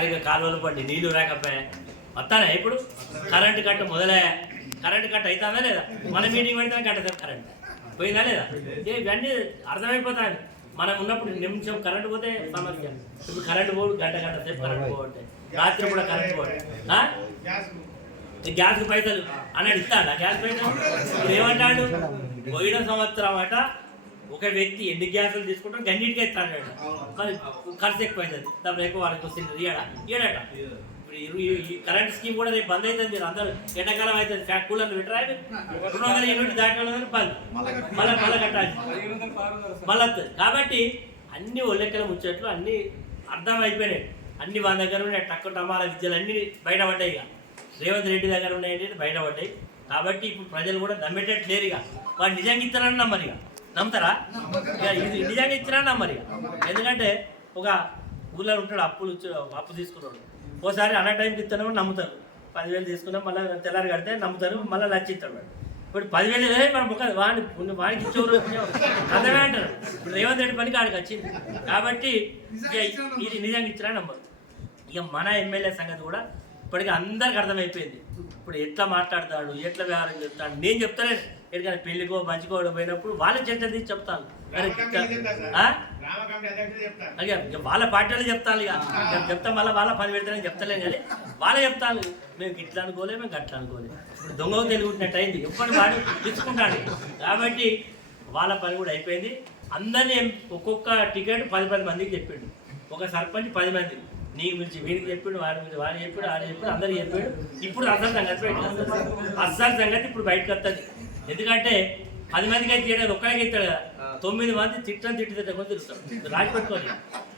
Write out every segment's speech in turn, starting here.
సరిగ్గా కాలువలు పడి నీళ్ళు రాకపోయా? వస్తానా ఇప్పుడు? కరెంటు కట్ట మొదలయ్యా. కరెంటు కట్ అవుతుందా లేదా? మన మీటింగ్ పెడితే కట్టదు కరెంట్. పోయిందా లేదా? ఏ ఇవన్నీ అర్థమైపోతాయి. మనం ఉన్నప్పుడు నిమిషం కరెంట్ పోతే సమస్య. ఇప్పుడు కరెంట్ పోడు గంట గంట సేపు కరెంట్ పోవట్టే. రాత్రి కూడా కరెంట్ పోవట్టే. ఆ? గ్యాస్ పైసలు. అని అడుగుతాడా గ్యాస్ పైసలు? ఏమంటాడు? పోయిన సంవత్సరం అట ఒక వ్యక్తి ఎన్ని గ్యాసులు తీసుకుంటాం గన్నిటికే ఇస్తాడు మరి ఖర్చు ఎక్కువ అవుతుంది డబ్బులు ఎక్కువ వాళ్ళకి వస్తుంది. ఇప్పుడు ఈ- ఈ కరెంట్ స్కీమ్ కూడా రేపు బంద్ అవుతుంది మీరు అందరూ. ఎండాకాలం అవుతుంది ఫ్యాక్ కూలర్లు పెట్టరా రెండు వందల యూనిట్ దాటి బంద్. మళ్ళీ మళ్ళీ కట్టాలి. మళ్ళీ వస్తుంది కాబట్టి అన్ని ఒళ్ళెక్కల ముచ్చట్లు అన్ని అర్థం అయిపోయినాయి అన్ని వాళ్ళ దగ్గర ఉన్నాయి. టక్కు టమాల విద్యలు అన్ని బయటపడ్డాయి ఇక. రేవంత్ రెడ్డి దగ్గర ఉన్నాయంటే బయటపడ్డాయి కాబట్టి ఇప్పుడు ప్రజలు కూడా నమ్మేటట్టు లేరు ఇక. వాడు నిజంగా ఇస్తారని నమ్మరు ఇక. నమ్ముతారా? ఇక ఇది నిజంగా ఇచ్చినా నమ్మరు ఎందుకంటే ఒక ఊళ్ళో ఉంటాడు అప్పులు అప్పు తీసుకున్నాడు. ఓసారి అన్న టైంకి ఇస్తాను నమ్ముతారు. పదివేలు తీసుకున్నా మళ్ళీ తెల్లారి కడితే నమ్ముతారు మళ్ళీ లచ్చి ఇస్తాడు వాడు. ఇప్పుడు పదివేలు ఏదే మన ముఖ వాడిని కొన్ని వాడికి ఇచ్చేవారు అర్థమే అంటారు. ఇప్పుడు రేవంత్ రెడ్డి పనికి ఆడికి వచ్చింది. కాబట్టి ఇది నిజంగా ఇచ్చినా నమ్మరు ఇక మన ఎమ్మెల్యే సంగతి కూడా ఇప్పటికీ అందరికి అర్థమైపోయింది. ఇప్పుడు ఎట్లా మాట్లాడతాడు ఎట్లా వ్యవహారం చెప్తాడు నేను చెప్తానే ఎక్కడికైనా పెళ్ళికో మంచికోవడం పోయినప్పుడు వాళ్ళ చర్చ తీసి చెప్తాను. ఇక వాళ్ళ పార్టీ వాళ్ళు చెప్తాను ఇక. చెప్తాం మళ్ళీ వాళ్ళ పని పెడతానని చెప్తలేను కానీ వాళ్ళే చెప్తాను. మేము ఇట్లా అనుకోలే మేము గట్లా అనుకోలే. ఇప్పుడు దొంగకు తెలుగుంటున్నట్టు అయింది. ఎప్పటి వాడు తెచ్చుకుంటాడు కాబట్టి వాళ్ళ పని కూడా అయిపోయింది. అందరినీ ఒక్కొక్క టికెట్ పది పది మందికి చెప్పిండు. ఒక సర్పంచ్ పది మంది. నీకు గురించి వీడికి చెప్పిండు వాడి గురించి వాడికి చెప్పాడు వాడికి చెప్పాడు అందరికి చెప్పాడు. ఇప్పుడు అసలు సంగతి అస్సలు సంగతి ఇప్పుడు బయటకు వస్తుంది. ఎందుకంటే పది మందికి అయితే తీయడం ఒక్కడికి ఇస్తాడు కదా తొమ్మిది మంది తిట్టని తిట్టి తిట్టకొని తిరుగుతారు. రాసి పెట్టుకోవాలి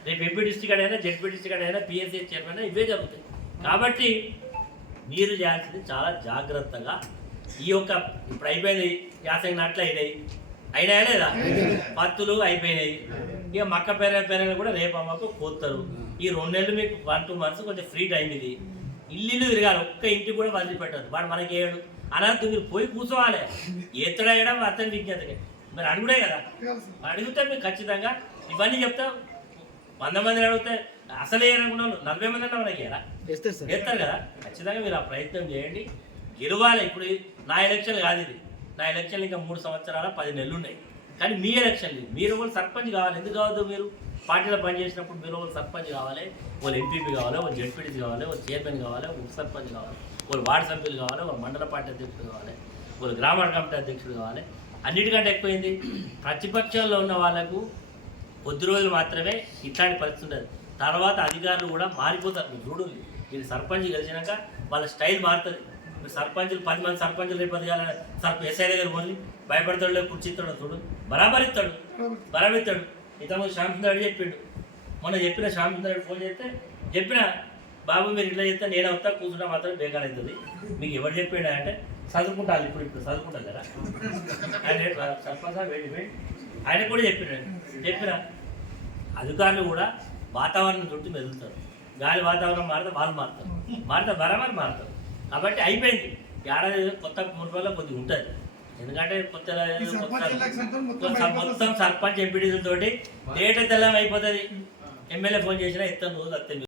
రేపు ఎంపీ డిస్టిక్ అయినా జెడ్పీ డిస్టిక్ అయినా పిఎస్సీ చైర్మన్ అయినా ఇవే జరుగుతాయి. కాబట్టి మీరు చేయాల్సింది చాలా జాగ్రత్తగా ఈ యొక్క ఇప్పుడు అయిపోయింది యాసంగి నాట్లు అయినాయి. అయినాయా లేదా? పత్తులు అయిపోయినాయి. ఇక మక్క పేర పేరలు కూడా రేపు అమ్మకు కోస్తారు ఈ రెండు నెలలు మీకు వన్ టూ మంత్స్ కొంచెం ఫ్రీ టైం ఇది. ఇల్లు తిరగాలి ఒక్క ఇంటికి కూడా వదిలిపెట్టదు వాడు మనకి ఏడు అనంత మీరు పోయి కూర్చోవాలి. ఎత్తడేయడం అతని విజ్ఞతకి మరి అడుగుడే కదా. అడిగితే మీకు ఖచ్చితంగా ఇవన్నీ చెప్తా వంద మందిని అడిగితే అసలే అనుకున్న వాళ్ళు నలభై మంది అన్న మనకి ఎలా? వేస్తారు సార్. చేస్తారు కదా. ఖచ్చితంగా మీరు ఆ ప్రయత్నం చేయండి. గెలవాలి ఇప్పుడు. నా ఎలక్షన్ కాదు ఇది. నా ఎలక్షన్ ఇంకా మూడు సంవత్సరాల పది నెలలు ఉన్నాయి కానీ మీ ఎలక్షన్ ఇది. మీరు కూడా సర్పంచ్ కావాలి. ఎందుకు కావద్దు మీరు? పార్టీలో పనిచేసినప్పుడు మీరు వాళ్ళు సర్పంచ్ కావాలి వాళ్ళు ఎంపీపీ కావాలి వాళ్ళు జడ్పీడీసీ కావాలి వాళ్ళు చైర్మన్ కావాలి ఉప సర్పంచ్ కావాలి వాళ్ళు వార్డు సభ్యులు కావాలి వాళ్ళు మండల పార్టీ అధ్యక్షుడు కావాలి వాళ్ళు గ్రామ కమిటీ అధ్యక్షుడు కావాలి. అన్నిటికంటే ఎక్కువైంది ప్రతిపక్షంలో ఉన్న వాళ్ళకు కొద్ది రోజులు మాత్రమే ఇట్లాంటి పరిస్థితి ఉండదు. తర్వాత అధికారులు కూడా మారిపోతారు. మీరు చూడు మీరు సర్పంచ్ గెలిచినాక వాళ్ళ స్టైల్ మారుతుంది. మీరు సర్పంచులు పది మంది సర్పంచులు రేపు ఎదగాల సర్ప ఎస్ఐ దగ్గర పోయి భయపడతాడు లేదు కూర్చిస్తాడు చూడు బరాబర్ ఇస్తాడు ఇంతకుముందు శ్యామసుందర్ చెప్పిండు. మొన్న చెప్పిన శ్యామసుందర్ ఫోన్ చేస్తే చెప్పిన బాబు మీరు ఇట్లా చెప్తే నేను అవుతా కూర్చుంటా మాత్రం బేకార్ అవుతుంది మీకు ఎవరు చెప్పిండు అంటే చదువుకుంటాను ఇప్పుడు ఇప్పుడు చదువుకుంటాను కదా. ఆయన సర్పంచ్ వెళ్ళి వెళ్ళి ఆయన కూడా చెప్పిన చెప్పిన అధికారులు కూడా వాతావరణం చుట్టూ మెదులుతారు. గాలి వాతావరణం మారితే వాళ్ళు మారుతారు. మారితే బరాబర్ మారుతారు. కాబట్టి అయిపోయింది. ఏడాది కొత్త మూడు మున్సిపల్లో కొద్దిగా ఉంటుంది. ఎందుకంటే కొత్త మొత్తం కొత్త- బయటకు మొత్తం సర్పంచ్ ఎంపీడీలతోటి తేట తెల్లం అయిపోతుంది. ఎమ్మెల్యే ఫోన్ చేసినా ఎత్తాను రోజు వస్తే